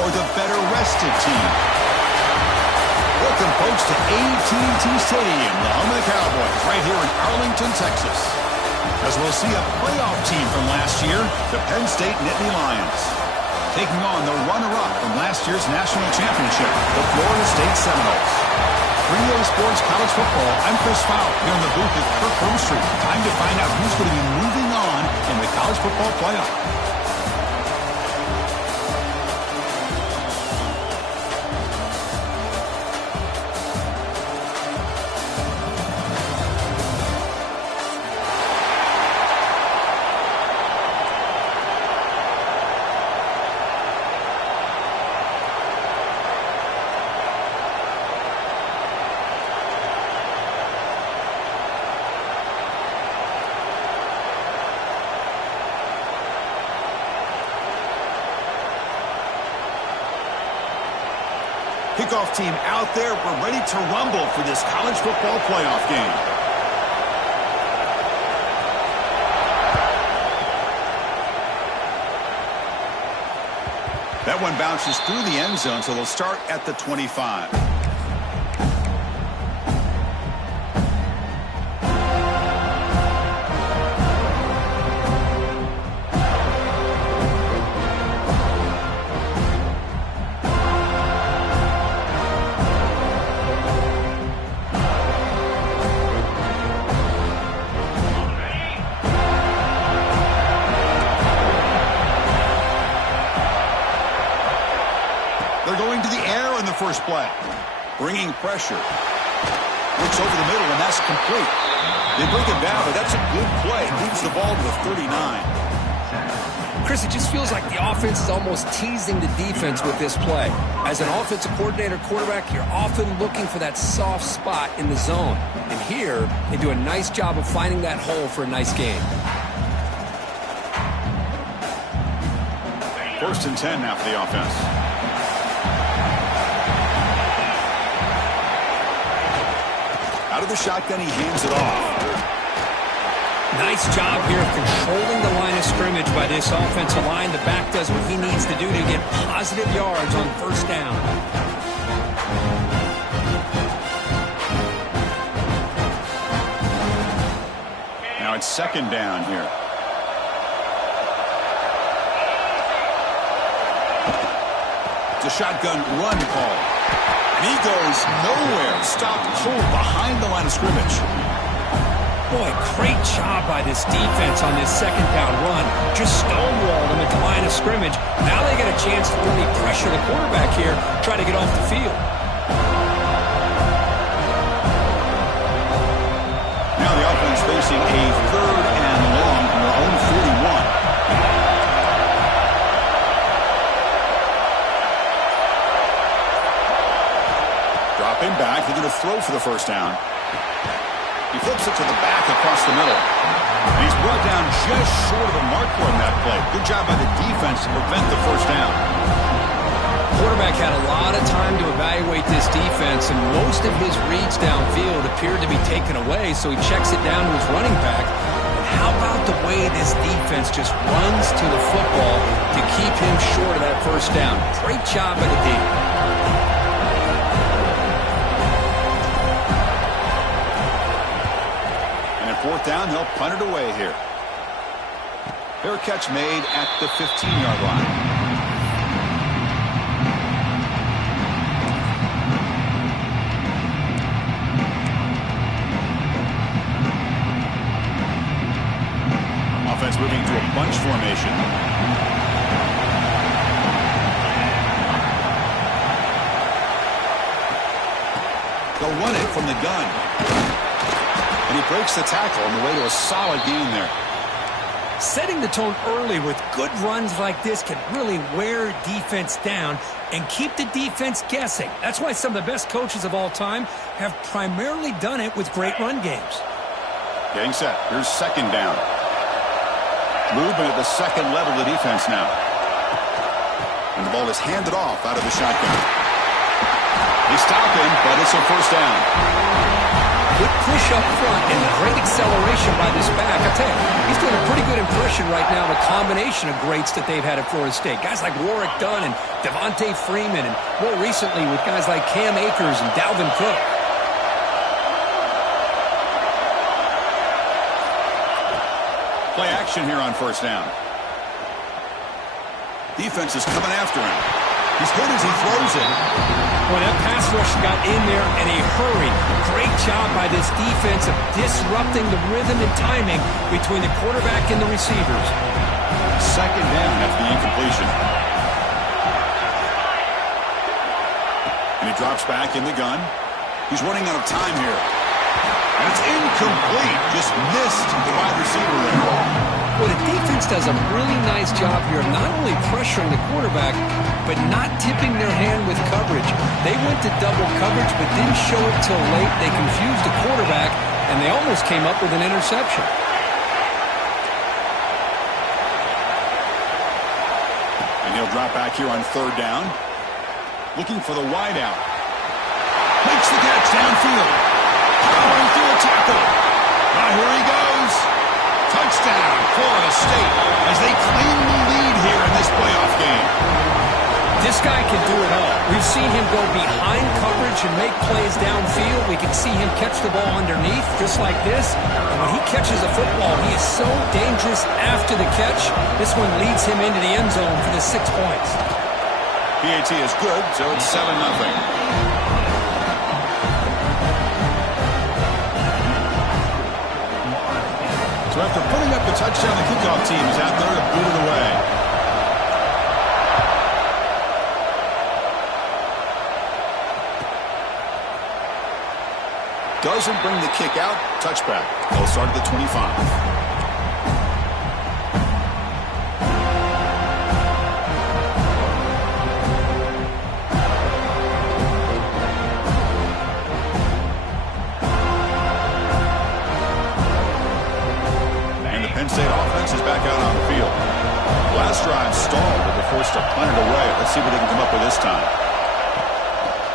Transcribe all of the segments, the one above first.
or the better rested team? Welcome, folks, to AT&T Stadium, the home of the Cowboys, right here in Arlington, Texas. As we'll see a playoff team from last year, the Penn State Nittany Lions, taking on the runner-up from last year's national championship, the Florida State Seminoles. 3A Sports College Football, I'm Chris Fowler, here in the booth at Kirk Broomstreet. Time to find out who's going to be moving on in the college football playoff. Kickoff team out there. We're ready to rumble for this college football playoff game. That one bounces through the end zone, so they'll start at the 25. First play, bringing pressure, looks over the middle, and that's complete. They break it down, but that's a good play. Moves the ball to the 39. Chris, it just feels like the offense is almost teasing the defense with this play. As an offensive coordinator, quarterback, you're often looking for that soft spot in the zone. And here, they do a nice job of finding that hole for a nice gain. First and 10 now for the offense. Out of the shotgun, he hands it off. Nice job here of controlling the line of scrimmage by this offensive line. The back does what he needs to do to get positive yards on first down. Now it's second down here. It's a shotgun run call. And he goes nowhere. Stopped cold behind the line of scrimmage. Boy, great job by this defense on this second down run. Just stonewalled them at the line of scrimmage. Now they get a chance to really pressure the quarterback here, try to get off the field. Now the offense facing a third and long from their own 41. Dropping back, they're going to throw for the first down. He flips it to the back across the middle. And he's brought down just short of the mark for him that play. Good job by the defense to prevent the first down. Quarterback had a lot of time to evaluate this defense, and most of his reads downfield appeared to be taken away, so he checks it down to his running back. And how about the way this defense just runs to the football to keep him short of that first down? Great job by the D. Fourth down, they'll punt it away here. Fair catch made at the 15-yard line. Offense moving to a bunch formation. They'll run it from the gun. And he breaks the tackle on the way to a solid gain there. Setting the tone early with good runs like this can really wear defense down and keep the defense guessing. That's why some of the best coaches of all time have primarily done it with great run games. Getting set. Here's second down. Movement at the second level of the defense now. And the ball is handed off out of the shotgun. They stop him, but it's a first down. Good push up front and great acceleration by this back. I tell you, he's doing a pretty good impression right now of a combination of greats that they've had at Florida State. Guys like Warrick Dunn and Devontae Freeman, and more recently with guys like Cam Akers and Dalvin Cook. Play action here on first down. Defense is coming after him. He's hit as he throws it. Well, that pass rush got in there in a hurry. Great job by this defense of disrupting the rhythm and timing between the quarterback and the receivers. Second down after the incompletion. And he drops back in the gun. He's running out of time here. And it's incomplete. Just missed the wide receiver there. Well, the defense does a really nice job here of not only pressuring the quarterback, but not tipping their hand with coverage. They went to double coverage, but didn't show it till late. They confused the quarterback, and they almost came up with an interception. And he'll drop back here on third down. Looking for the wide out. Makes the catch downfield. Powering through a tackle. Now here he goes. Touchdown, Florida State, as they claim the lead here in this playoff game. This guy can do it all. We've seen him go behind coverage and make plays downfield. We can see him catch the ball underneath, just like this. And when he catches a football, he is so dangerous after the catch. This one leads him into the end zone for the 6 points. PAT is good, so it's 7-0. So after putting up the touchdown, the kickoff team is out there to boot it away. Doesn't bring the kick out. Touchback. They'll start at the 25. Penn State offense is back out on the field. Last drive stalled, but they're forced to punt it away. Let's see what they can come up with this time.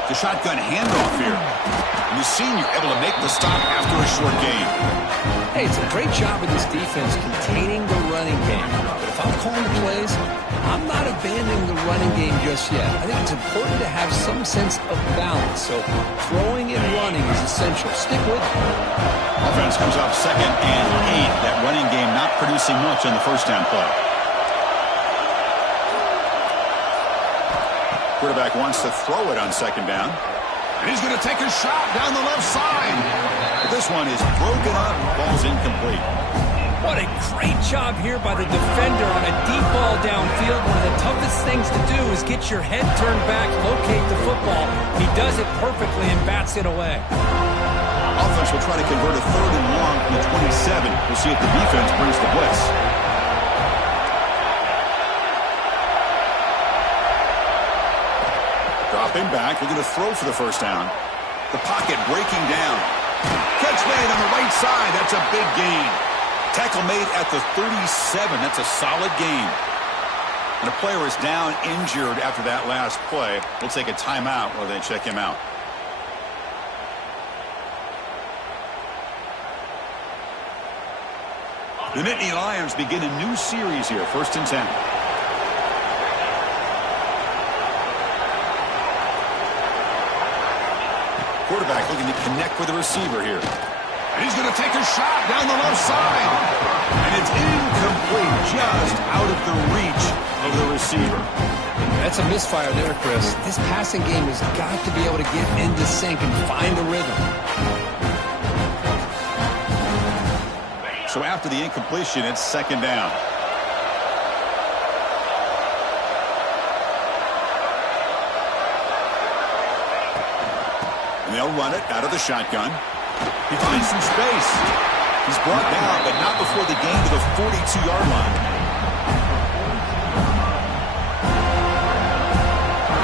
The shotgun handoff here. And the senior able to make the stop after a short gain. Hey, it's a great job of this defense containing the running game. But if I'm calling the plays, I'm not abandoning the running game just yet. I think it's important to have some sense of balance. So throwing and running is essential. Stick with it. Offense comes up 2nd and 8. That running game not producing much on the first down play. Quarterback wants to throw it on 2nd down. And he's going to take a shot down the left side. But this one is broken up. Ball's incomplete. What a great job here by the defender on a deep ball downfield. One of the toughest things to do is get your head turned back, locate the football. He does it perfectly and bats it away. Offense will try to convert a 3rd and long from the 27. We'll see if the defense brings the blitz. Dropping back, looking to throw for the first down. The pocket breaking down. Catch made on the right side. That's a big gain. Tackle made at the 37. That's a solid gain. And a player is down injured after that last play. We'll take a timeout while they check him out. The Nittany Lions begin a new series here, 1st and 10. Quarterback looking to connect with the receiver here. And he's going to take a shot down the left side. And it's incomplete, just out of the reach of the receiver. That's a misfire there, Chris. This passing game has got to be able to get into sync and find a rhythm. So after the incompletion, it's 2nd down. And they'll run it out of the shotgun. He finds some space. He's brought down, but not before the gain to the 42-yard line.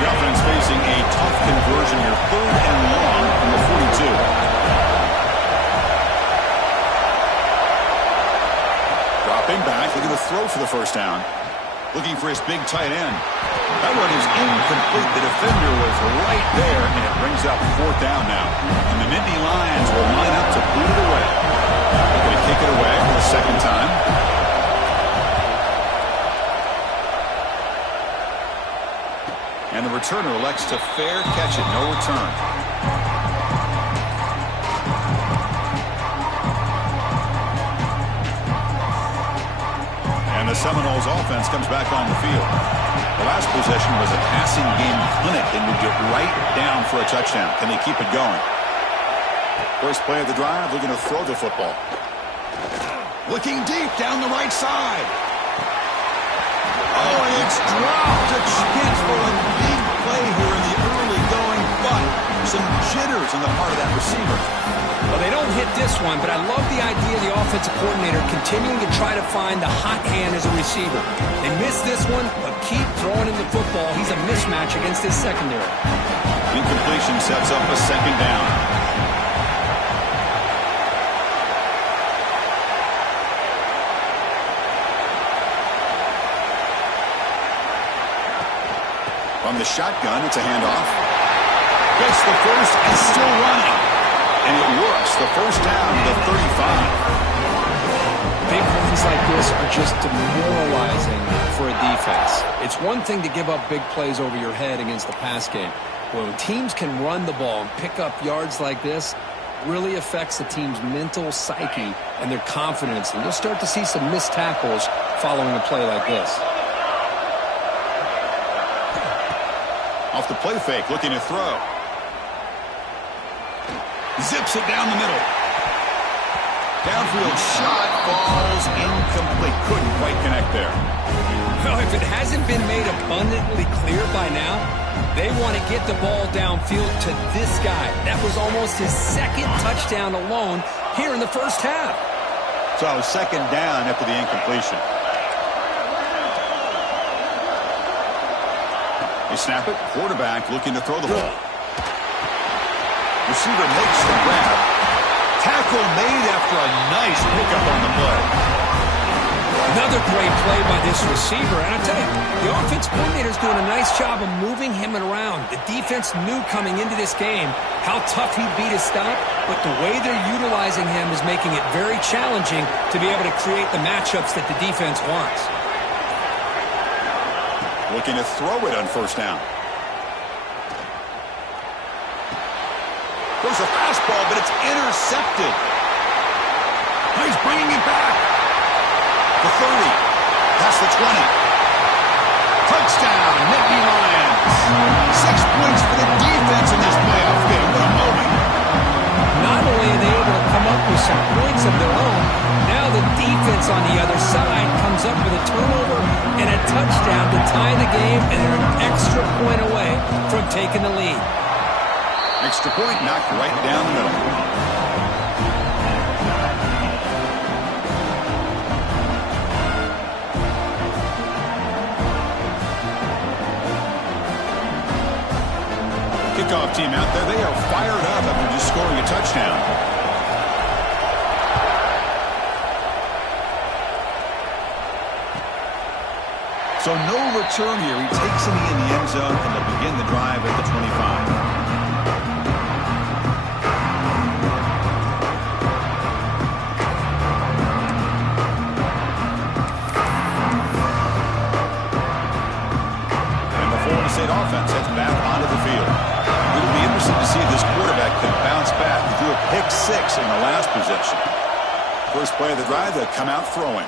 The offense facing a tough conversion here. 3rd and long from the 42. Dropping back, looking to throw for the first down. looking for his big tight end. That one is incomplete. The defender was right there, and it brings up 4th down now. And the Nittany Lions will line up to boot it away. They're going to kick it away for the 2nd time. And the returner elects to fair catch it. No return. And the Seminoles offense comes back on the field. The last possession was a passing game clinic. They moved it right down for a touchdown. Can they keep it going? First play of the drive, looking to throw the football. Looking deep down the right side. Oh, and it's dropped. A chance for a big play here in the early going, but some jitters on the part of that receiver. Well, they don't hit this one, but I love the idea of the offensive coordinator continuing to try to find the hot hand as a receiver. They missed this one, but keep throwing him the football. He's a mismatch against his secondary. Incompletion sets up a 2nd down. From the shotgun, it's a handoff. Gets the first and still running. And it works. The 1st down to the 35. Big plays like this are just demoralizing for a defense. It's one thing to give up big plays over your head against the pass game. When teams can run the ball and pick up yards like this, really affects the team's mental psyche and their confidence. And you'll start to see some missed tackles following a play like this. Off the play fake, looking to throw. Zips it down the middle. Downfield shot falls incomplete. Couldn't quite connect there. Well, if it hasn't been made abundantly clear by now, they want to get the ball downfield to this guy. That was almost his 2nd touchdown alone here in the 1st half. So 2nd down after the incompletion. They snap it. Quarterback looking to throw the ball. Receiver makes the grab. Tackle made after a nice pickup on the play. Another great play by this receiver. And I tell you, the offense coordinator's doing a nice job of moving him around. The defense knew coming into this game how tough he'd be to stop, but the way they're utilizing him is making it very challenging to be able to create the matchups that the defense wants. Looking to throw it on 1st down. There's a fastball, but it's intercepted. Now he's bringing it back. The 30. Past the 20. Touchdown, Nittany Lions. 6 points for the defense in this playoff game. What a moment. Not only are they able to come up with some points of their own, now the defense on the other side comes up with a turnover and a touchdown to tie the game, and they're an extra point away from taking the lead. Extra point knocked right down the middle. Kickoff team out there. They are fired up after just scoring a touchdown. So no return here. He takes it in the end zone, and they'll begin the drive at the 25. Offense heads back onto the field. It'll be interesting to see if this quarterback can bounce back. He threw a pick 6 in the last possession. First play of the drive, they'll come out throwing.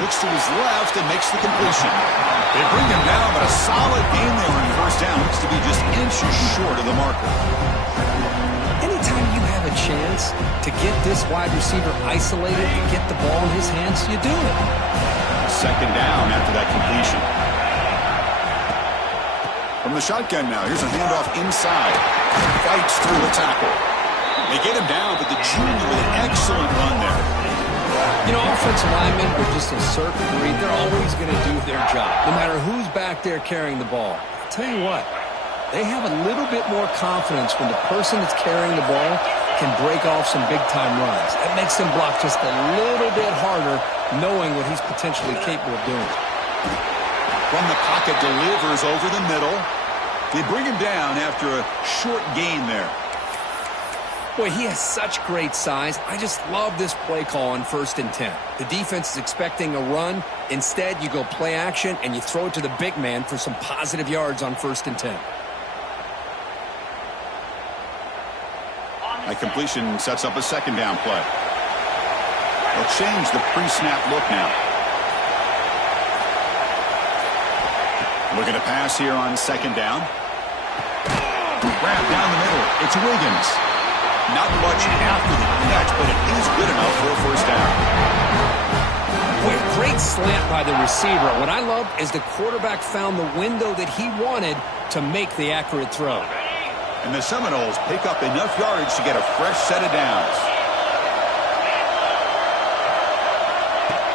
Looks to his left and makes the completion. They bring him down, but a solid game there on 1st down. Looks to be just inches short of the marker. Anytime you have a chance to get this wide receiver isolated and get the ball in his hands, you do it. 2nd down after that completion. From the shotgun now, here's a handoff inside. Fights through the tackle. They get him down, but the junior with an excellent run there. You know, offensive linemen are just a certain breed. They're always going to do their job, no matter who's back there carrying the ball. I'll tell you what, they have a little bit more confidence when the person that's carrying the ball can break off some big-time runs. That makes him block just a little bit harder, knowing what he's potentially capable of doing. From the pocket, delivers over the middle. They bring him down after a short gain there. Boy, he has such great size. I just love this play call on 1st and 10. The defense is expecting a run. Instead, you go play action, and you throw it to the big man for some positive yards on 1st and 10. A completion sets up a 2nd down play. They'll change the pre-snap look now. Looking to pass here on 2nd down. Grab down the middle. It's Wiggins. Not much after the catch, but it is good enough for a 1st down. Boy, great slant by the receiver. What I love is the quarterback found the window that he wanted to make the accurate throw. And the Seminoles pick up enough yardage to get a fresh set of downs.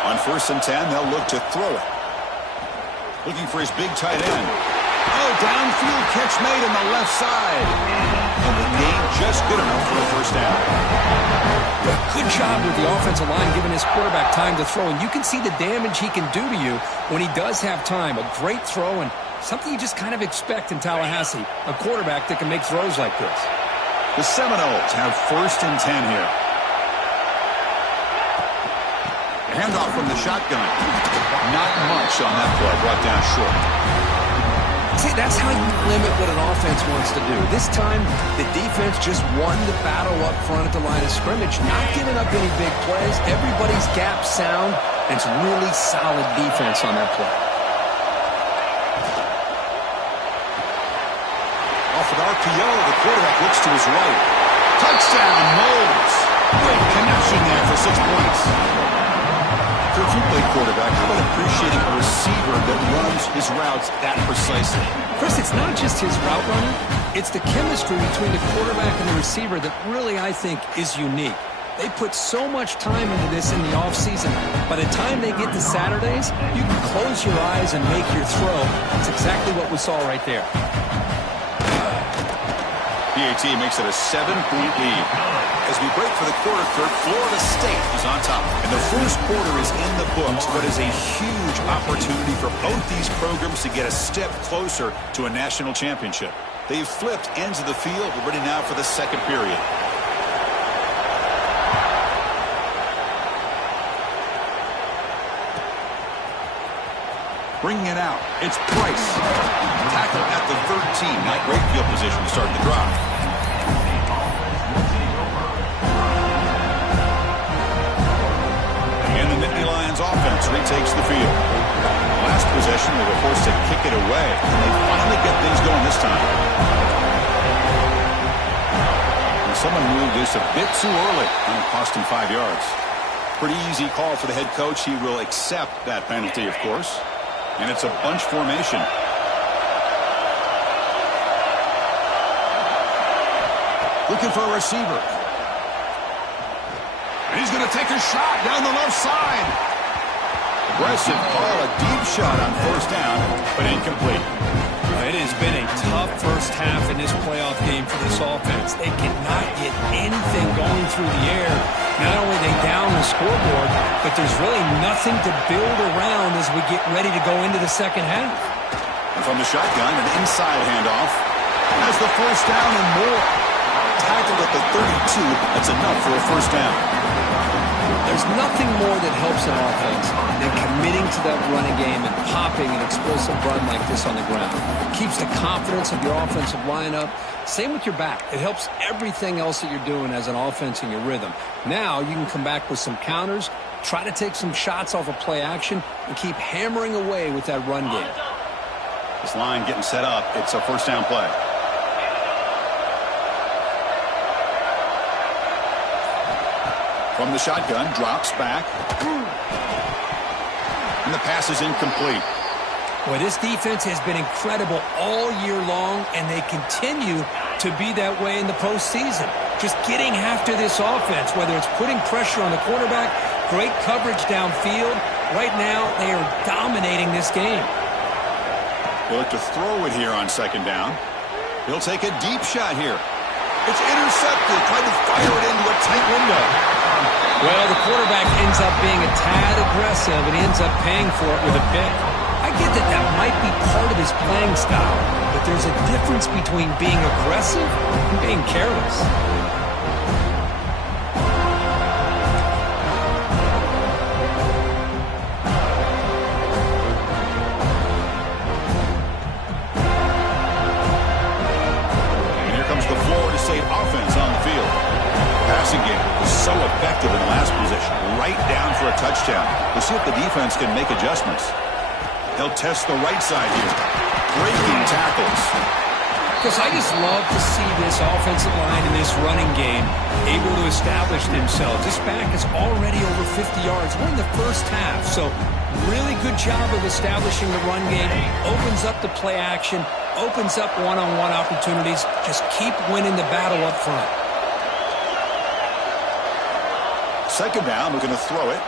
On 1st and 10, they'll look to throw it. Looking for his big tight end. Oh, downfield catch made on the left side. And the gain just good enough for a 1st down. Good job with the offensive line giving his quarterback time to throw. And you can see the damage he can do to you when he does have time. A great throw and something you just kind of expect in Tallahassee. A quarterback that can make throws like this. The Seminoles have 1st and 10 here. Handoff from the shotgun. Not much on that play. Brought down short. See, that's how you limit what an offense wants to do. This time, the defense just won the battle up front at the line of scrimmage, not giving up any big plays. Everybody's gap sound, and it's really solid defense on that play. Off an RPO, the quarterback looks to his right. Touchdown, Moles. Great connection there for 6 points. If you play quarterback, how about appreciating a receiver that runs his routes that precisely? Chris, it's not just his route running. It's the chemistry between the quarterback and the receiver that really, I think, is unique. They put so much time into this in the offseason. By the time they get to Saturdays, you can close your eyes and make your throw. That's exactly what we saw right there. PAT makes it a 7-point lead. As we break for the quarter, Kirk, Florida State is on top. And the first quarter is in the books, but is a huge opportunity for both these programs to get a step closer to a national championship. They've flipped ends of the field. We're ready now for the 2nd period. Bringing it out, it's Price. Tackle at the 13. Not great field position to start the drive. And the Nittany Lions offense retakes the field. Last possession, they were forced to kick it away, and they finally get things going this time. And someone moved this a bit too early, and it cost him 5 yards. Pretty easy call for the head coach. He will accept that penalty, of course. And it's a bunch formation. Looking for a receiver. And he's going to take a shot down the left side. Aggressive call, a deep shot on 1st down, but incomplete. It has been a tough first half in this playoff game for this offense. They cannot get anything going through the air. Not only are they down the scoreboard, but there's really nothing to build around as we get ready to go into the 2nd half. And from the shotgun, an inside handoff. Has the 1st down and more. Tackled at the 32. That's enough for a 1st down. There's nothing more that helps an offense than committing to that running game and popping an explosive run like this on the ground. It keeps the confidence of your offensive lineup. Same with your back. It helps everything else that you're doing as an offense in your rhythm. Now you can come back with some counters, try to take some shots off of play action, and keep hammering away with that run game. This line getting set up. It's a 1st down play. From the shotgun, drops back. And the pass is incomplete. Well, this defense has been incredible all year long, and they continue to be that way in the postseason. Just getting after this offense, whether it's putting pressure on the quarterback, great coverage downfield. Right now, they are dominating this game. He'll look to throw it here on 2nd down. He'll take a deep shot here. It's intercepted, trying to fire it into a tight window. Well, the quarterback ends up being a tad aggressive, and he ends up paying for it with a pick. I get that that might be part of his playing style, but there's a difference between being aggressive and being careless. And here comes the Florida State offense on the field. Passing game was so effective in the last position, right down for a touchdown. We'll see if the defense can make adjustments. They'll test the right side here. Breaking tackles. Because I just love to see this offensive line in this running game able to establish themselves. This back is already over 50 yards. We're in the first half, so really good job of establishing the run game. Opens up the play action, opens up one-on-one opportunities. Just keep winning the battle up front. Second down, we're going to throw it.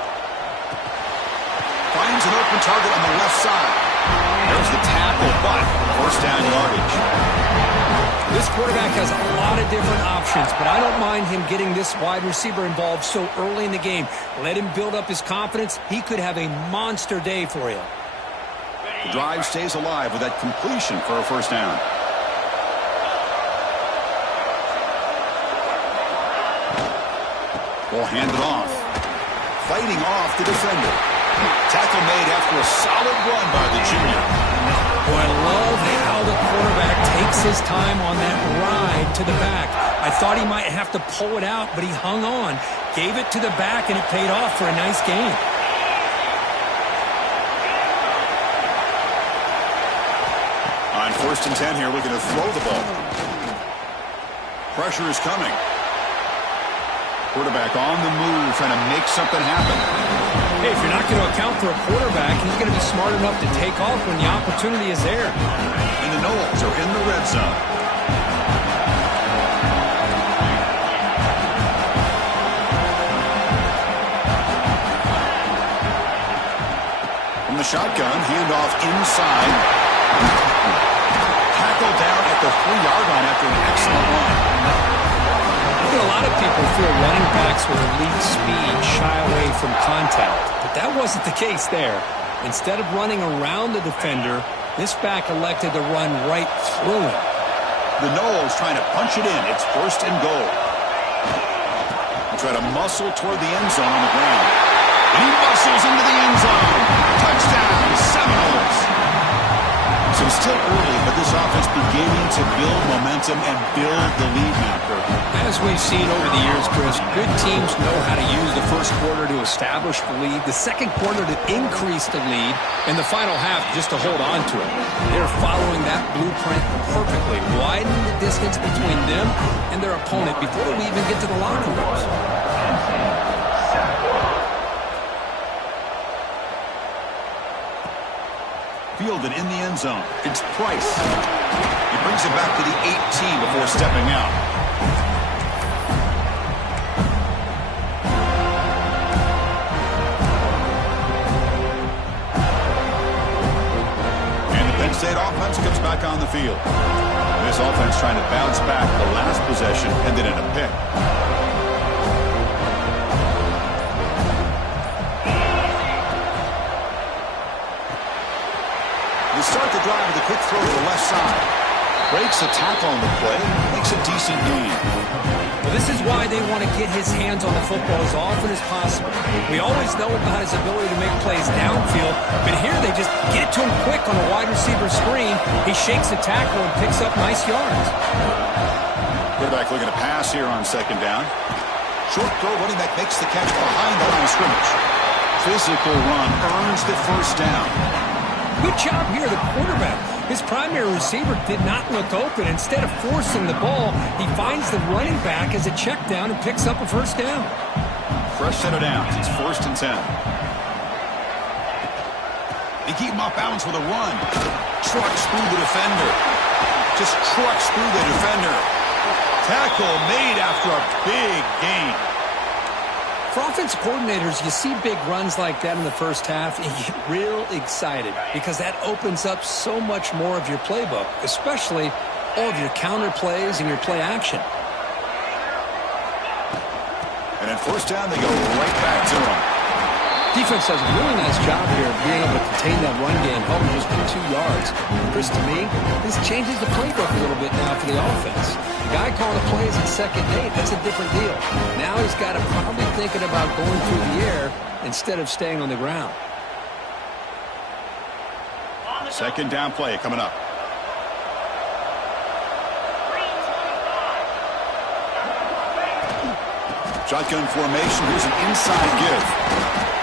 Finds an open target on the left side. There's the tackle, but first down yardage. This quarterback has a lot of different options, but I don't mind him getting this wide receiver involved so early in the game. Let him build up his confidence. He could have a monster day for you. The drive stays alive with that completion for a first down. Ball handed off. Fighting off the defender. Tackle made after a solid run by the junior. Boy, I love how the quarterback takes his time on that ride to the back. I thought he might have to pull it out, but he hung on, gave it to the back, and it paid off for a nice gain. On 1st and 10 here, looking to throw the ball. Pressure is coming. Quarterback on the move, trying to make something happen. Hey, if you're not going to account for a quarterback, he's going to be smart enough to take off when the opportunity is there. And the Noles are in the red zone. From the shotgun, handoff inside. Tackle down at the 3-yard line after an excellent run. I think a lot of people feel running backs with elite speed shy away from contact, but that wasn't the case there. Instead of running around the defender, this back elected to run right through him. The Noles trying to punch it in. It's 1st and goal. They try to muscle toward the end zone on the ground. And he muscles into the end zone. Touchdown, Seminoles. So it's still early, but this offense beginning to build momentum and build the lead marker. As we've seen over the years, Chris, good teams know how to use the first quarter to establish the lead, the second quarter to increase the lead, and the final half just to hold on to it. They're following that blueprint perfectly, widening the distance between them and their opponent before we even get to the locker rooms. Fielded in the end zone. It's Price. He brings it back to the 18 before stepping out. And the Penn State offense comes back on the field. This offense trying to bounce back. The last possession ended in a pick. They start the drive with a quick throw to the left side. Breaks a tackle on the play. Makes a decent gain. Well, this is why they want to get his hands on the football as often as possible. We always know about his ability to make plays downfield, but here they just get it to him quick on a wide receiver screen. He shakes the tackle and picks up nice yards. Quarterback looking to pass here on 2nd down. Short throw, running back makes the catch behind the line of scrimmage. Physical run earns the first down. Good job here, the quarterback. His primary receiver did not look open. Instead of forcing the ball, he finds the running back as a check down and picks up a first down. Fresh set of downs. It's 1st and 10. They keep him off balance with a run. Trucks through the defender. Just trucks through the defender. Tackle made after a big gain. For offensive coordinators, you see big runs like that in the first half, and you get real excited because that opens up so much more of your playbook, especially all of your counter plays and your play action. And at first down, they go right back to him. Defense does a really nice job here of being able to contain that run game, helping just for 2 yards. Chris, to me, this changes the playbook a little bit now for the offense. The guy calling the plays at 2nd and 8, that's a different deal. Now he's got to probably thinking about going through the air instead of staying on the ground. Second down play coming up. Shotgun formation. Here's an inside give.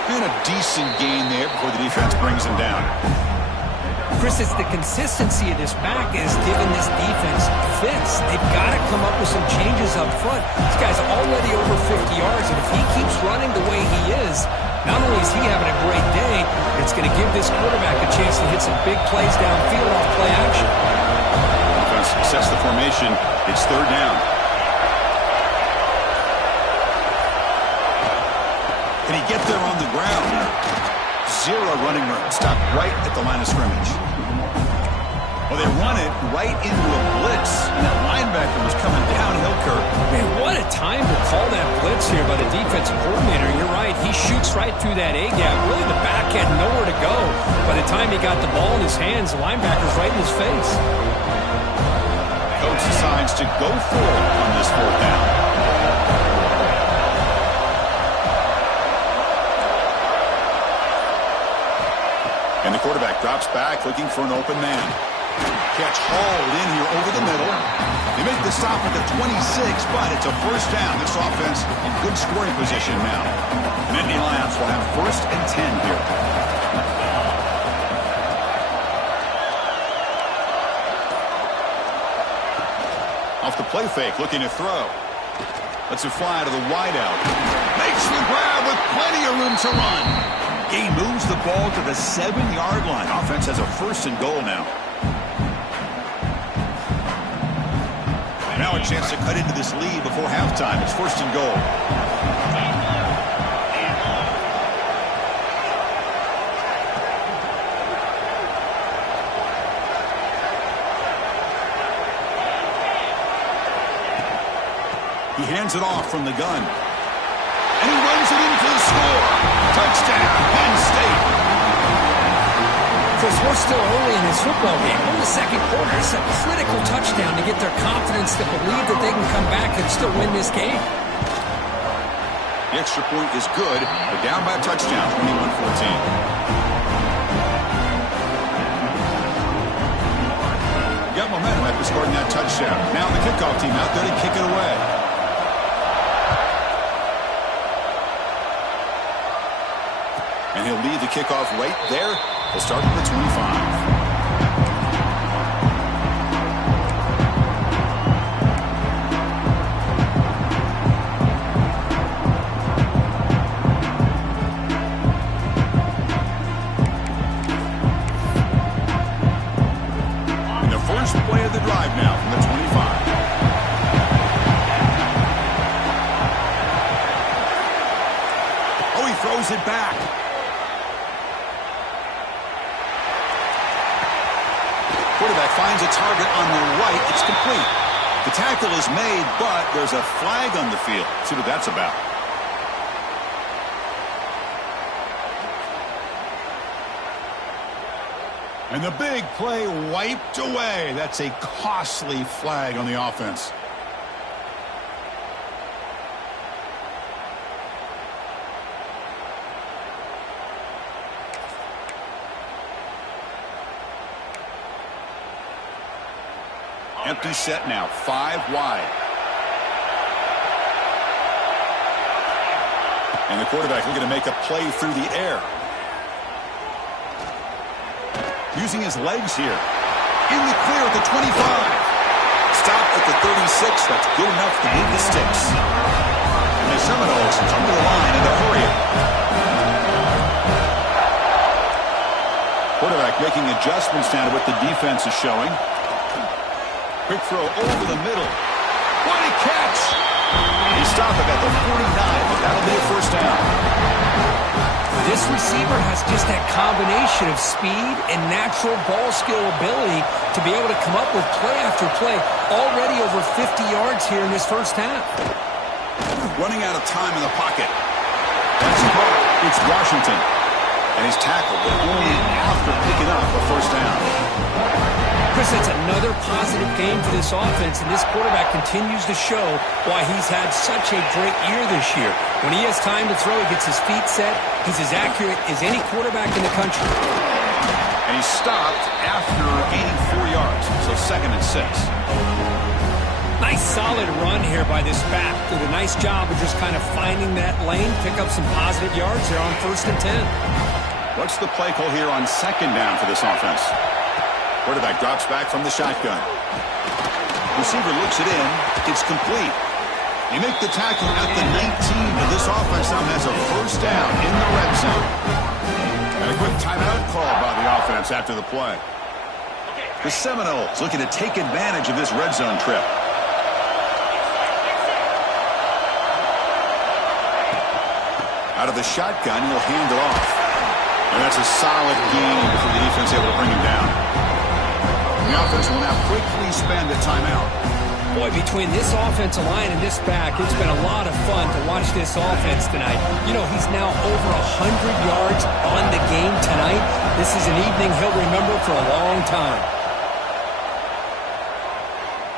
And a decent gain there before the defense brings him down. Chris, it's the consistency of this back is giving this defense fits. They've got to come up with some changes up front. This guy's already over 50 yards, and if he keeps running the way he is, not only is he having a great day, it's going to give this quarterback a chance to hit some big plays downfield off play action. Offense sets the formation. It's 3rd down. Can he get there on the ground? Zero running room. Stopped right at the line of scrimmage. Well, they run it right into a blitz, and that linebacker was coming downhill, Kirk. Man, what a time to call that blitz here by the defensive coordinator. You're right. He shoots right through that A-gap. Really, the back had nowhere to go. By the time he got the ball in his hands, the linebacker's right in his face. Coach decides to go for it on this 4th down. And the quarterback drops back, looking for an open man. Catch hauled in here over the middle. They make the stop at the 26, but it's a first down. This offense in good scoring position now. And Nittany Lions will have 1st and 10 here. Off the play fake, looking to throw. Lets it fly to the wideout. Makes the grab with plenty of room to run. He moves the ball to the 7-yard line. Offense has a 1st and goal now. Now a chance to cut into this lead before halftime. It's 1st and goal. He hands it off from the gun. And he runs it in for the score. Touchdown, Penn State. Chris, we're still early in this football game. We're in the 2nd quarter. It's a critical touchdown to get their confidence to believe that they can come back and still win this game. The extra point is good. They're down by a touchdown, 21-14. Got momentum after scoring that touchdown. Now the kickoff team out there to kick it away. And he'll lead the kickoff right there. He'll start at the 25. And the first play of the drive now from the 25. Oh, he throws it back. Quarterback finds a target on the right. It's complete. The tackle is made, but there's a flag on the field. See what that's about. And the big play wiped away. That's a costly flag on the offense. Empty set now, 5 wide. And the quarterback looking to make a play through the air. Using his legs here. In the clear at the 25. Stopped at the 36. That's good enough to move the sticks. And the Seminoles come to the line in a hurry. Quarterback making adjustments now to what the defense is showing. Quick throw over the middle. What a catch! He stopped it at the 49, but that'll be a first down. This receiver has just that combination of speed and natural ball skill ability to be able to come up with play after play. Already over 50 yards here in this first half. Running out of time in the pocket. That's caught. It's Washington. And he's tackled, but only after picking up a first down. Chris, that's another positive game for this offense, and this quarterback continues to show why he's had such a great year this year. When he has time to throw, he gets his feet set. He's as accurate as any quarterback in the country. And he stopped after gaining 4 yards, so 2nd and 6. Nice solid run here by this back. Did a nice job of just kind of finding that lane, pick up some positive yards there on 1st and 10. What's the play call here on 2nd down for this offense? Quarterback drops back from the shotgun. Receiver looks it in. It's complete. You make the tackle at the 19, but this offense now has a first down in the red zone. And a quick timeout call by the offense after the play. The Seminoles looking to take advantage of this red zone trip. Out of the shotgun, he'll hand it off. And that's a solid gain for the defense able to bring him down. The offense will now quickly spend a timeout. Boy, between this offensive line and this back, it's been a lot of fun to watch this offense tonight. You know, he's now over 100 yards on the game tonight. This is an evening he'll remember for a long time.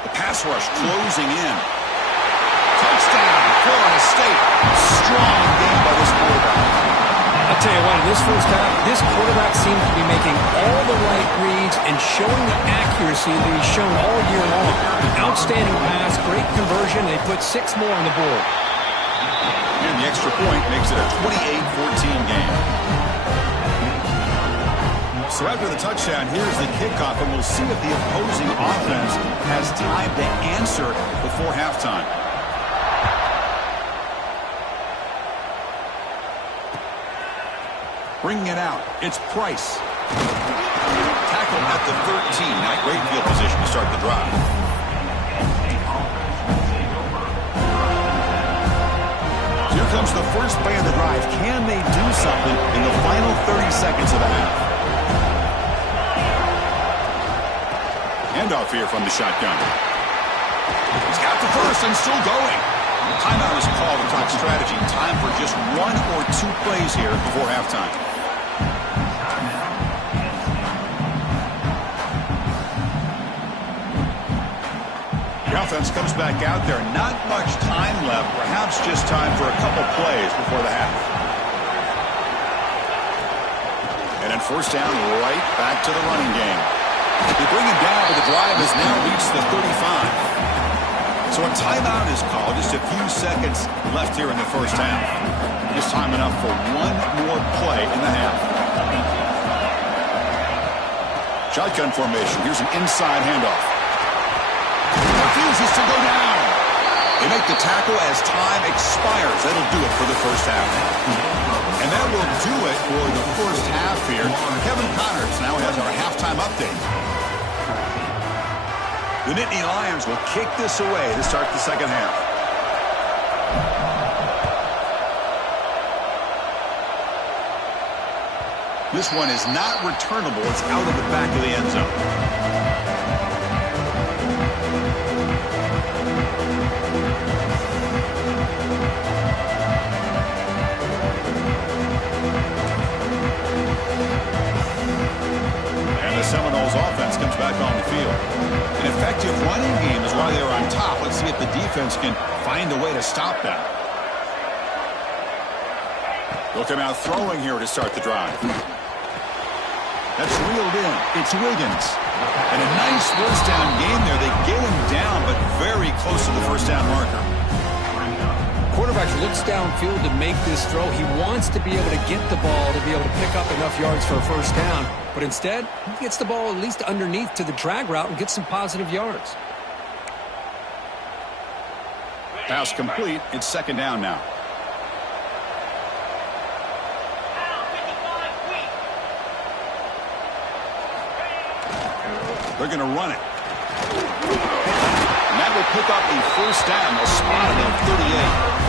The pass rush closing in. Touchdown, Florida State. Strong game by this quarterback. I'll tell you what, in this first half, this quarterback seems to be making all the right reads and showing the accuracy that he's shown all year long. Outstanding pass, great conversion. They put 6 more on the board. And the extra point makes it a 28-14 game. So after the touchdown, here's the kickoff, and we'll see if the opposing offense has time to answer before halftime. Bringing it out, it's Price. Tackle at the 13. Now great field position to start the drive. Here comes the first play of the drive. Can they do something in the final 30 seconds of the half? Handoff here from the shotgun. He's got the first and still going. Timeout is called to talk strategy. Time for just 1 or 2 plays here before halftime. The offense comes back out there. Not much time left. Perhaps just time for a couple plays before the half. And then first down, right back to the running game. They bring him down, but the drive has now reached the 35. So a timeout is called. Just a few seconds left here in the first half. Just time enough for 1 more play in the half. Shotgun formation. Here's an inside handoff. Refuses to go down. They make the tackle as time expires. That'll do it for the first half. And that will do it for the first half here. Kevin Connors now has our halftime update. The Nittany Lions will kick this away to start the second half. This one is not returnable. It's out of the back of the end zone. Seminoles offense comes back on the field. An effective running game is why they're on top. Let's see if the defense can find a way to stop that. They'll come out throwing here to start the drive. That's reeled in. It's Wiggins. And a nice first down game there. They get him down, but very close to the first down marker. Quarterback looks downfield to make this throw. He wants to be able to get the ball to be able to pick up enough yards for a first down. But instead, he gets the ball at least underneath to the drag route and gets some positive yards. Pass complete. It's second down now. They're going to run it. And that will pick up a first down. They'll spot it at 38.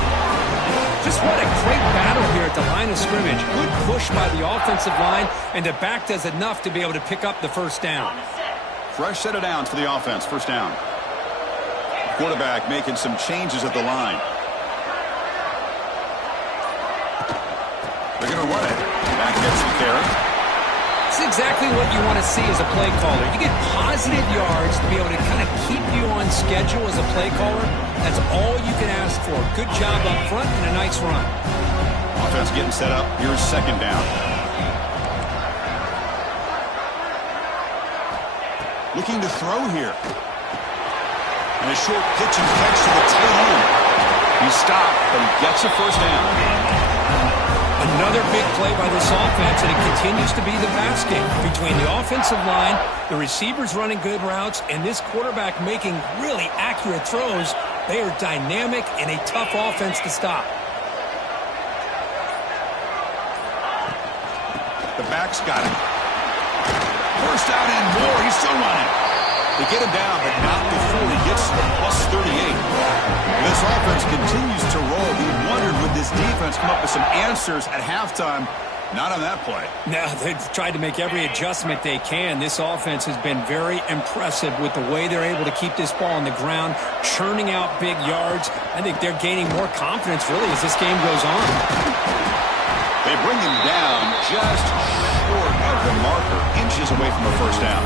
Just what a great battle here at the line of scrimmage. Good push by the offensive line, and the back does enough to be able to pick up the first down. Fresh set of downs for the offense. First down. Quarterback making some changes at the line. They're going to run it. Back gets the carry. It's exactly what you want to see as a play caller. You get positive yards to be able to kind of keep you on schedule as a play caller. That's all you can ask for. Good job up front and a nice run. Offense getting set up. Here's second down. Looking to throw here. And a short pitch and catch to the tight end. He stopped, but he gets a first down. Another big play by this offense, and it continues to be the pass game between the offensive line, the receivers running good routes, and this quarterback making really accurate throws. They are dynamic and a tough offense to stop. The back's got him. First out and more. He's still running. They get him down, but not before he gets to the plus 38. This offense continues to roll. We wondered, would this defense come up with some answers at halftime? Not on that play. No, they've tried to make every adjustment they can. This offense has been very impressive with the way they're able to keep this ball on the ground, churning out big yards. I think they're gaining more confidence, really, as this game goes on. They bring him down just short of the marker, inches away from a first down.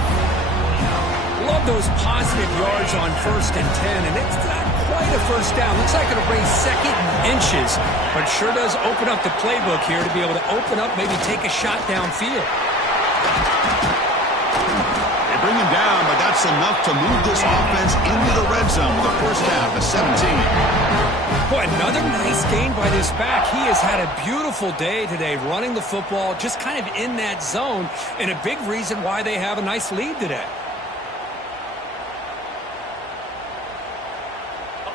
Love those positive yards on 1st and 10, and it's not quite a first down. Looks like it'll bring second and inches, but sure does open up the playbook here to be able to open up, maybe take a shot downfield. They bring him down, but that's enough to move this offense into the red zone with the first half of 17. Boy, another nice gain by this back. He has had a beautiful day today running the football, just kind of in that zone, and a big reason why they have a nice lead today.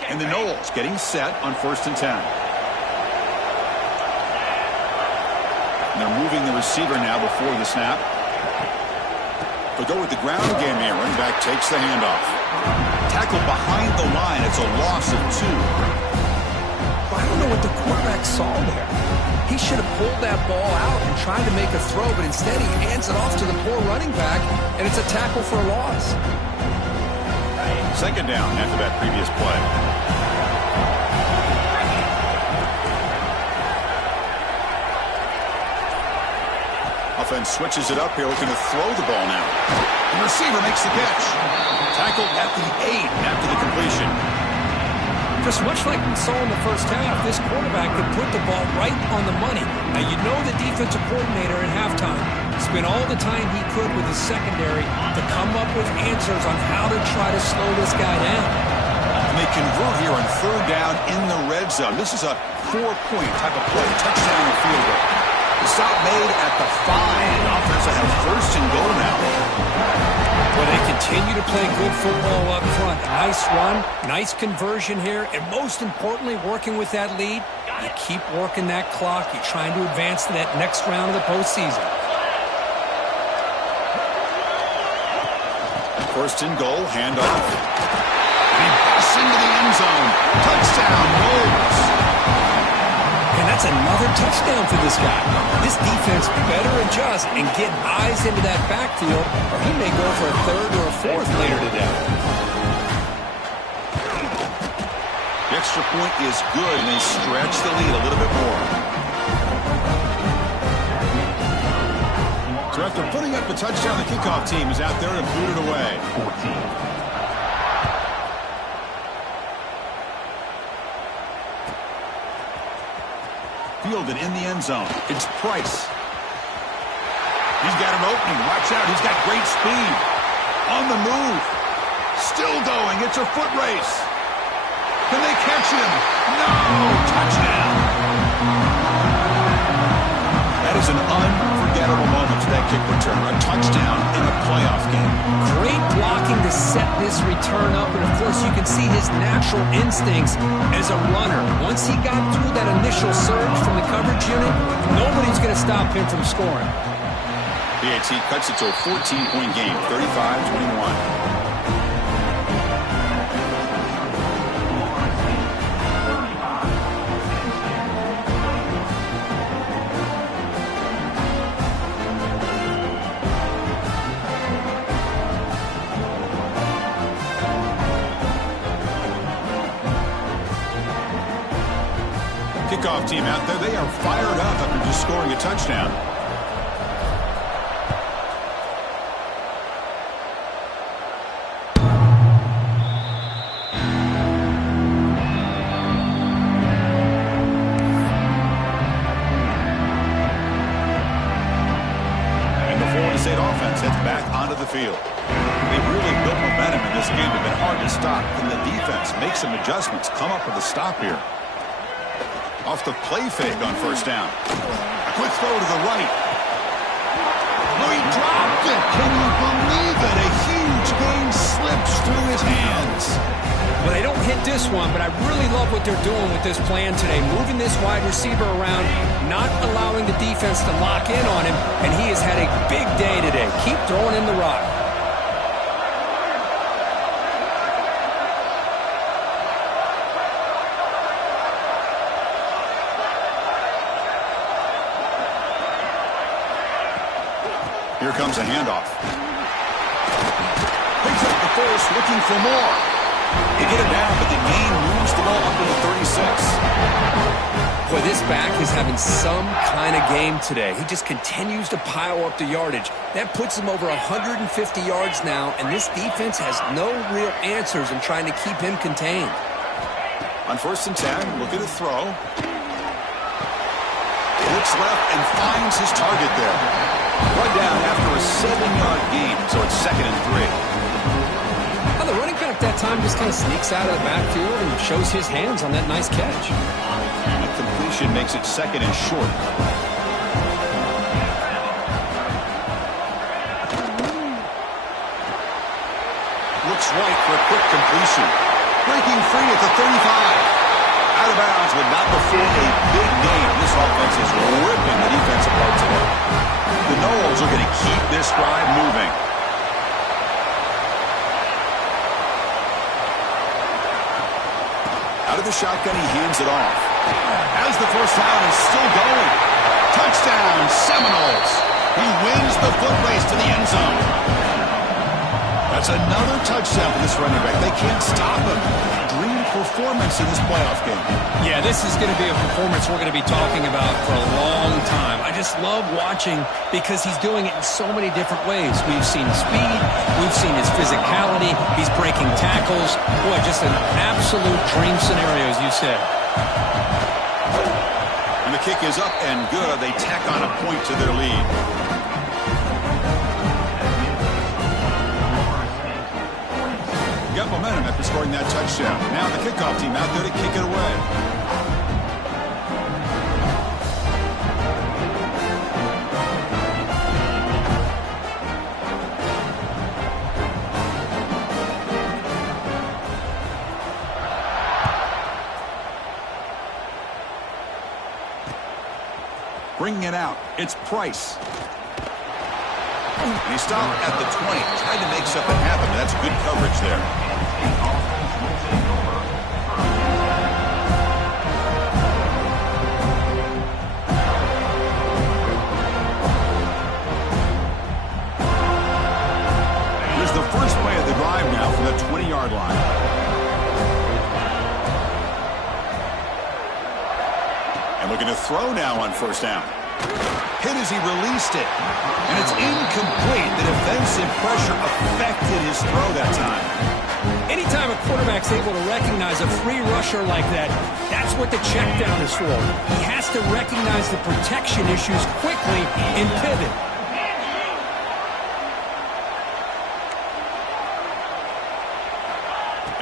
And the Knowles getting set on 1st and 10. And they're moving the receiver now before the snap. They'll go with the ground game here. Running back takes the handoff. Tackle behind the line. It's a loss of 2. I don't know what the quarterback saw there. He should have pulled that ball out and tried to make a throw, but instead he hands it off to the poor running back, and it's a tackle for a loss. Second down after that previous play. Offense switches it up here, looking to throw the ball now. The receiver makes the catch. Tackled at the 8 after the completion. Just much like we saw in the first half, this quarterback could put the ball right on the money. Now, you know the defensive coordinator at halftime spent all the time he could with his secondary to come up with answers on how to try to slow this guy down. And they convert here on 3rd down in the red zone. This is a 4-point type of play, touchdown or field goal. The stop made at the 5. The offense will have 1st and goal now. Well, they continue to play good football up front. A nice run, nice conversion here, and most importantly, working with that lead, you keep working that clock. You're trying to advance to that next round of the postseason. 1st and goal, handoff. And he busts into the end zone. Touchdown, Knowles. And that's another touchdown for this guy. This defense better adjust and get eyes into that backfield, or he may go for a 3rd or a 4th later today. The extra point is good, and they stretch the lead a little bit more. So after putting up a touchdown, the kickoff team is out there to boot it away. 14. Fielded in the end zone. It's Price. He's got an opening. Watch out. He's got great speed. On the move. Still going. It's a foot race. Can they catch him? No! Touchdown. That is an unforgettable moment for that kick return. A touchdown in a playoff game. Great blocking to set this return up, and of course you can see his natural instincts as a runner. Once he got through that initial surge from the coverage unit, nobody's going to stop him from scoring. BAT cuts it to a 14-point game, 35-21. kickoff team out there, they are fired up after just scoring a touchdown. And the Florida State offense heads back onto the field. They really built momentum in this game. It's been hard to stop. And the defense makes some adjustments, come up with a stop here. Off the play fake on first down. A quick throw to the right. Oh, he dropped it. Can you believe it? A huge gain slips through his hands. Well, they don't hit this one, but I really love what they're doing with this plan today. Moving this wide receiver around, not allowing the defense to lock in on him, and he has had a big day today. Keep throwing him the rock. Here comes a handoff. Picks up the first, looking for more. They get it down, but the gain moves the ball up to the 36. Boy, this back is having some kind of game today. He just continues to pile up the yardage. That puts him over 150 yards now, and this defense has no real answers in trying to keep him contained. On first and 10, look at the throw. Looks left and finds his target there. Run down after a 7-yard gain, so it's 2nd and 3. Well, the running back that time just kind of sneaks out of the backfield and shows his hands on that nice catch. A completion makes it 2nd and short. Looks right for a quick completion. Breaking free at the 35. Out of bounds, but not before a big game. This offense is ripping the defense apart today. The Noles are going to keep this drive moving. Out of the shotgun, he hands it off. As the first down is still going. Touchdown, Seminoles. He wins the foot race to the end zone. That's another touchdown for this running back. They can't stop him. Dream performance in this playoff game. Yeah, this is going to be a performance we're going to be talking about for a long time. I just love watching because he's doing it in so many different ways. We've seen speed. We've seen his physicality. He's breaking tackles. Boy, just an absolute dream scenario, as you said. And the kick is up and good. They tack on a point to their lead. Got momentum after scoring that touchdown. Now the kickoff team out there to kick it away. Bringing it out, it's Price. And he stopped at the 20, trying to make something happen. That's good coverage there. Here's the first play of the drive now from the 20-yard line. And looking to throw now on first down. Hit as he released it. And it's incomplete. The defensive pressure affected his throw that time. Anytime a quarterback's able to recognize a free rusher like that, that's what the check down is for. He has to recognize the protection issues quickly and pivot.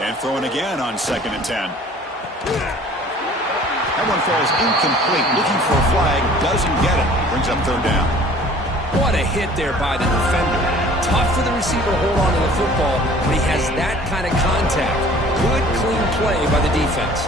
And throwing again on 2nd and 10. That one falls incomplete. Looking for a flag. Doesn't get it. Brings up 3rd down. What a hit there by the defender. Tough for the receiver to hold on to the football, but he has that kind of contact. Good, clean play by the defense.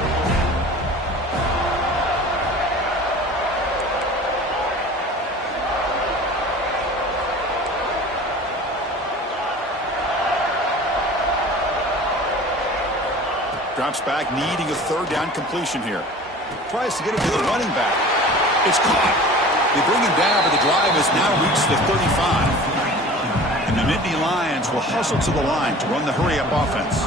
Drops back, needing a 3rd down completion here. Tries to get it to the running back. It's caught. They bring him down, but the drive has now reached the 35. And the Nittany Lions will hustle to the line to run the hurry-up offense.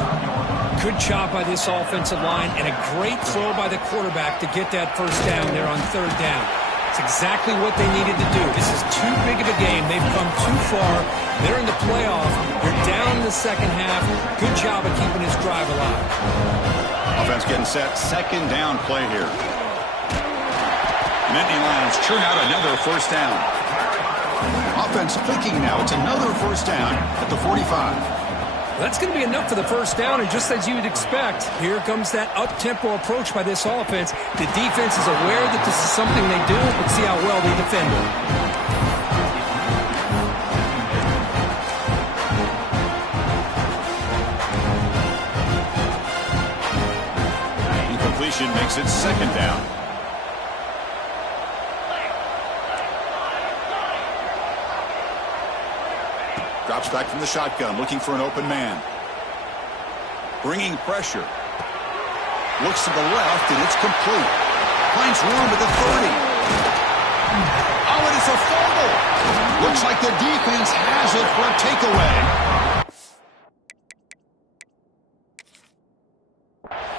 Good job by this offensive line and a great throw by the quarterback to get that first down there on third down. It's exactly what they needed to do. This is too big of a game. They've come too far. They're in the playoff. You're down in the second half. Good job of keeping this drive alive. Offense getting set. Second down play here. Nittany Lions churn out another first down. Offense clicking now. It's another first down at the 45. That's going to be enough for the first down, and just as you would expect, here comes that up-tempo approach by this offense. The defense is aware that this is something they do. Let's see how well they defend it. Incompletion makes it second down. Drops back from the shotgun, looking for an open man. Bringing pressure. Looks to the left, and it's complete. Finds room at the 30. Oh, and it's a fumble. Looks like the defense has it for a takeaway.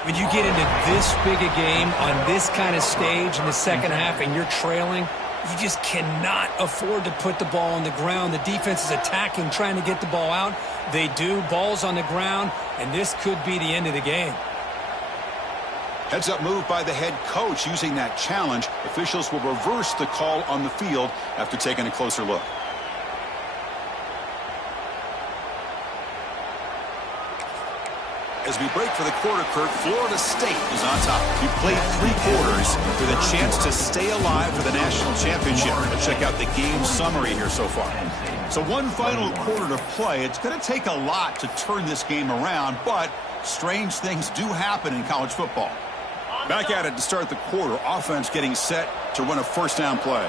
When you get into this big a game on this kind of stage in the second half and you're trailing, you just cannot afford to put the ball on the ground. The defense is attacking, trying to get the ball out. They do. Ball's on the ground, and this could be the end of the game. Heads-up move by the head coach using that challenge. Officials will reverse the call on the field after taking a closer look. As we break for the quarter, Kurt, Florida State is on top. You played 3 quarters with a chance to stay alive for the national championship. Let's check out the game summary here so far. So one final quarter to play. It's going to take a lot to turn this game around, but strange things do happen in college football. Back at it to start the quarter. Offense getting set to run a first down play.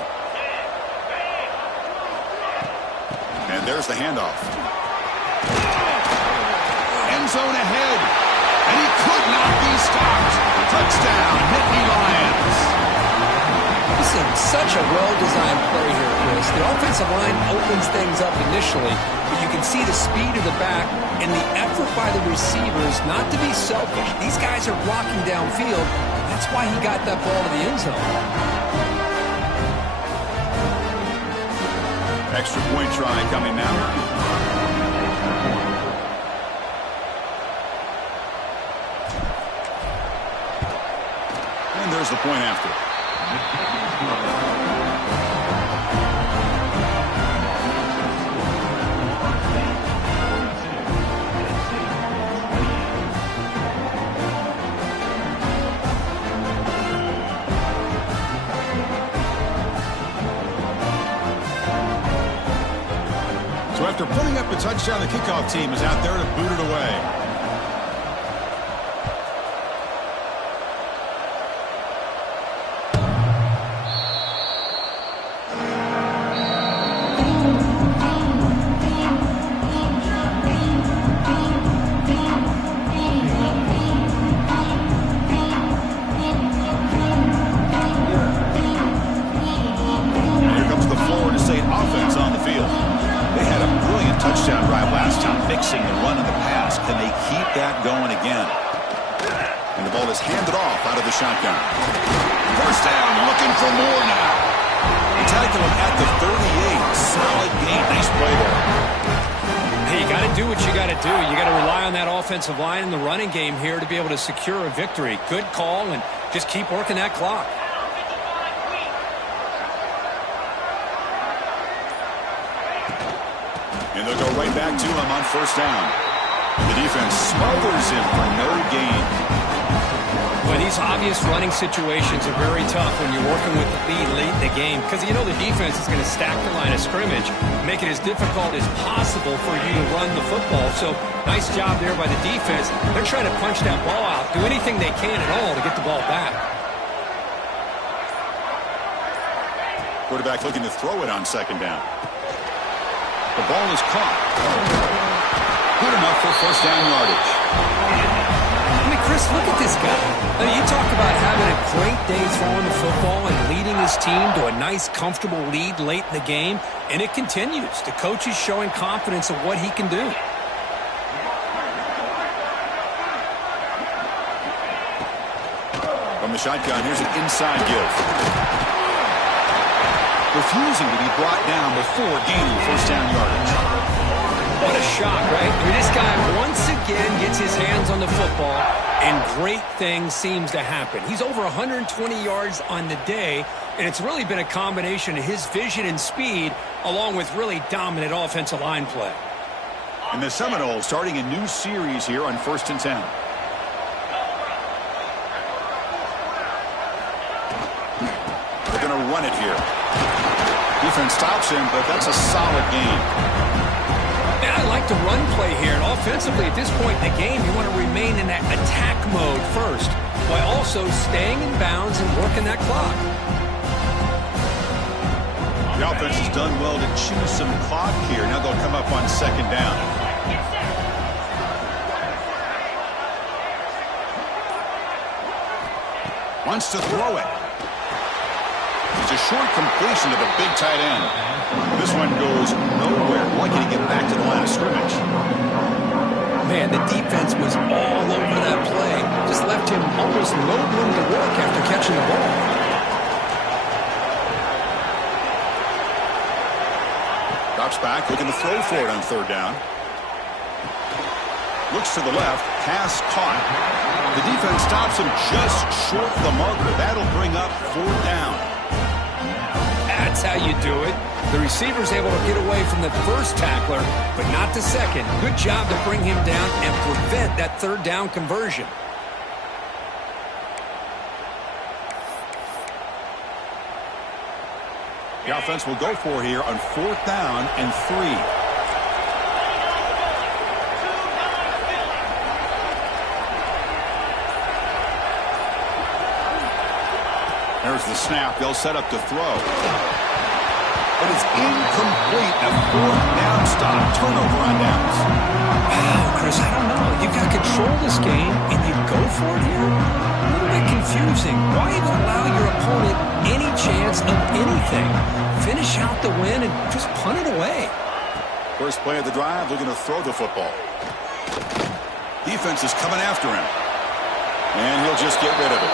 And there's the handoff. End zone ahead, and he could not be stopped. Touchdown, Nittany Lions. This is such a well-designed play here, Chris. The offensive line opens things up initially, but you can see the speed of the back and the effort by the receivers not to be selfish. These guys are blocking downfield. That's why he got that ball to the end zone. Extra point try coming now. And there's the point after. So after putting up a touchdown, the kickoff team is out there to boot it away. Shotgun. First down, looking for more now. They tackle him at the 38. Solid game. Nice play there. Hey, you got to do what you got to do. You got to rely on that offensive line and the running game here to be able to secure a victory. Good call, and just keep working that clock. And they'll go right back to him on first down. The defense smothers him for no gain. Well, these obvious running situations are very tough when you're working with the lead late in the game because you know the defense is going to stack the line of scrimmage, make it as difficult as possible for you to run the football. So nice job there by the defense. They're trying to punch that ball out, do anything they can at all to get the ball back. Quarterback looking to throw it on second down. The ball is caught. Good enough for first down yardage. Let me Chris, look at this guy. I mean, you talk about having a great day throwing the football and leading his team to a nice, comfortable lead late in the game, and it continues. The coach is showing confidence of what he can do. From the shotgun, here's an inside give. Refusing to be brought down before gaining first down yardage. What a shock, right? I mean, this guy once again gets his hands on the football, and great things seems to happen. He's over 120 yards on the day, and it's really been a combination of his vision and speed, along with really dominant offensive line play. And the Seminoles starting a new series here on 1st and 10. They're going to run it here. Defense stops him, but that's a solid gain. I like the run play here, and offensively at this point in the game, you want to remain in that attack mode first, while also staying in bounds and working that clock. The offense has done well to chew some clock here. Now they'll come up on 2nd down. Wants to throw it. It's a short completion to the big tight end. This one goes nowhere. Lucky to get back to the line of scrimmage. Man, the defense was all over that play. Just left him almost no room to work after catching the ball. Drops back, looking to throw for it on 3rd down. Looks to the left, pass caught. The defense stops him just short of the marker. That'll bring up 4th down. That's how you do it. The receiver's able to get away from the first tackler, but not the second. Good job to bring him down and prevent that 3rd down conversion. The offense will go for here on 4th down and 3. There's the snap. They'll set up to throw. But it's incomplete. A 4th down stop. Turnover on downs. Wow, Chris, I don't know. You've got to control this game, and you go for it here. A little bit confusing. Why even allow your opponent any chance of anything? Finish out the win and just punt it away. First play of the drive, looking to throw the football. Defense is coming after him. And he'll just get rid of it.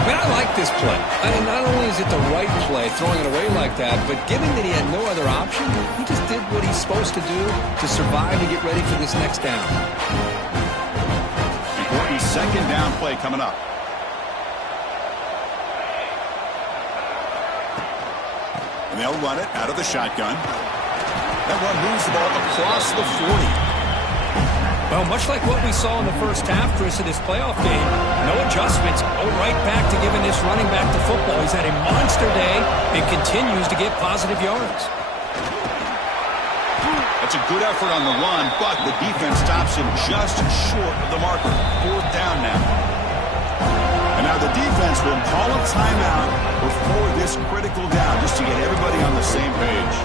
I mean, I like this play. I mean, not only is it the right play, throwing it away like that, but given that he had no other option, he just did what he's supposed to do to survive and get ready for this next down. Important 2nd down play coming up. And they'll run it out of the shotgun. That one moves the ball across the 40. Well, much like what we saw in the first half, Chris, of this playoff game, no adjustments. Go right back to giving this running back the football. He's had a monster day and continues to get positive yards. That's a good effort on the run, but the defense stops him just short of the marker. 4th down now. And now the defense will call a timeout before this critical down, just to get everybody on the same page.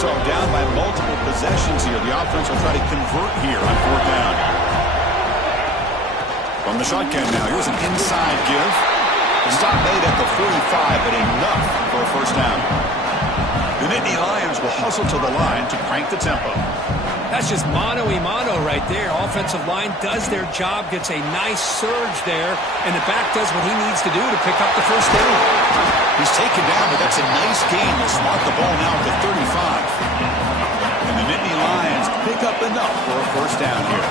So down by multiple possessions here. The offense will try to convert here on 4th down. From the shotgun now, here's an inside give. The stop made at the 45, but enough for a first down. The Nittany Lions will hustle to the line to crank the tempo. That's just mano-a-mano right there. Offensive line does their job, gets a nice surge there, and the back does what he needs to do to pick up the first down. He's taken down, but that's a nice gain. They'll smart the ball now at the 35. And the Nittany Lions pick up enough for a first down here.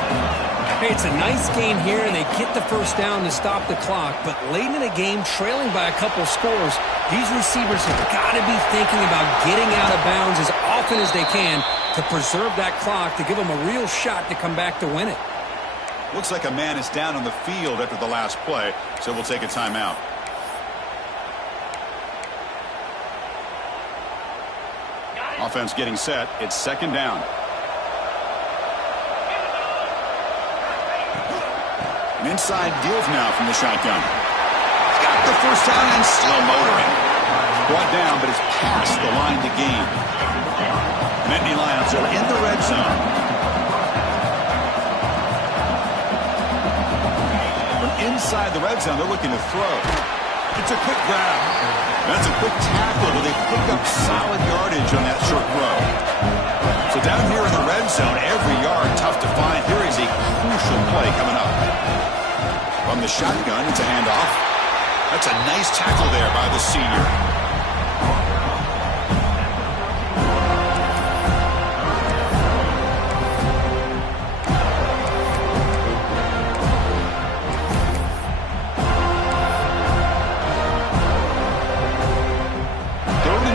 Hey, it's a nice gain here, and they get the first down to stop the clock. But late in the game, trailing by a couple scores, these receivers have got to be thinking about getting out of bounds as often as they can to preserve that clock, to give them a real shot to come back to win it. Looks like a man is down on the field after the last play, so we'll take a timeout. Offense getting set. It's 2nd down. An inside give now from the shotgun. He's got the first down and still motoring. Brought down, but it's past the line to gain. Nittany Lions are in the red zone. From inside the red zone, they're looking to throw. It's a quick grab. That's a quick tackle, but they pick up solid yardage on that short throw. So down here in the red zone, every yard tough to find. Here is a crucial play coming up. From the shotgun, it's a handoff. That's a nice tackle there by the senior.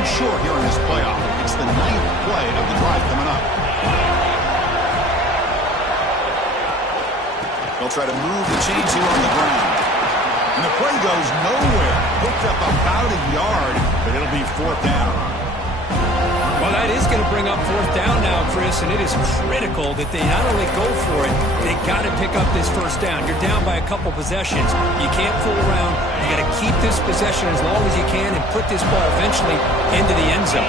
Short here in this playoff. It's the 9th play of the drive coming up. They'll try to move the chains here on the ground. And the play goes nowhere. Picked up about a yard, but it'll be 4th down. Well, that is going to bring up 4th down now, Chris, and it is critical that they not only go for it, they got to pick up this 1st down. You're down by a couple possessions. You can't fool around. You got to keep this possession as long as you can and put this ball eventually into the end zone.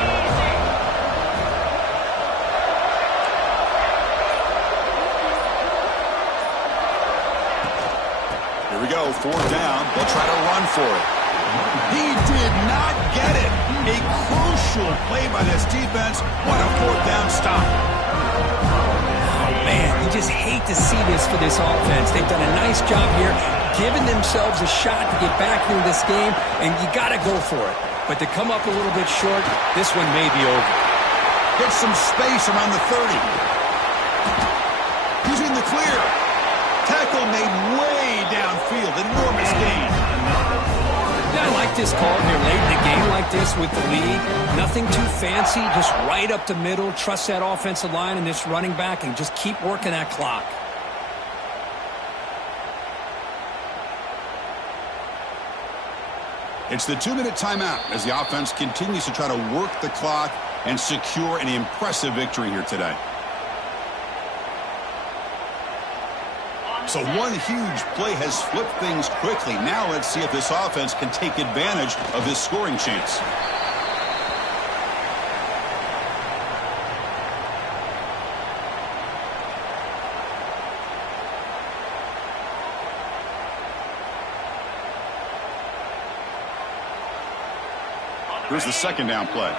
Here we go, 4th down. They'll try to run for it. He did not get it. A crucial play by this defense. What a 4th down stop. Oh, man, you just hate to see this for this offense. They've done a nice job here, giving themselves a shot to get back into this game, and you got to go for it. But to come up a little bit short, this one may be over. Get some space around the 30. He's in the clear. Tackle made way downfield. Enormous gain. I like this call here late in a game like this with the lead. Nothing too fancy, just right up the middle. Trust that offensive line and this running back and just keep working that clock. It's the 2-minute timeout as the offense continues to try to work the clock and secure an impressive victory here today. So one huge play has flipped things quickly. Now let's see if this offense can take advantage of this scoring chance. Here's the 2nd down play.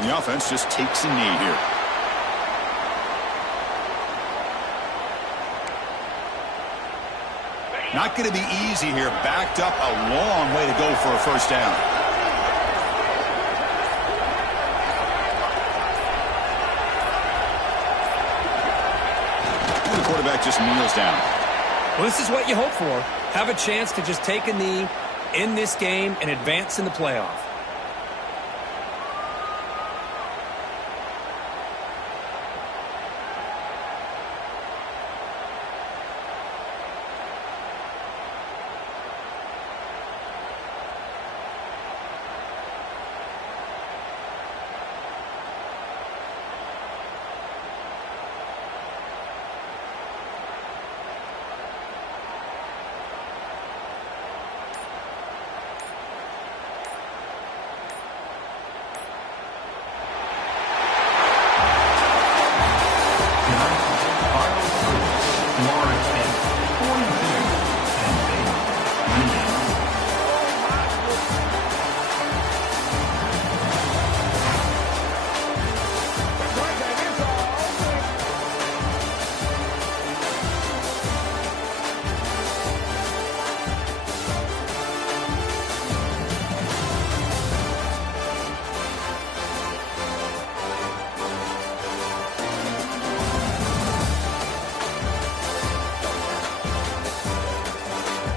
The offense just takes a knee here. Not going to be easy here. Backed up a long way to go for a 1st down. And the quarterback just kneels down. Well, this is what you hope for. Have a chance to just take a knee in this game and advance in the playoff.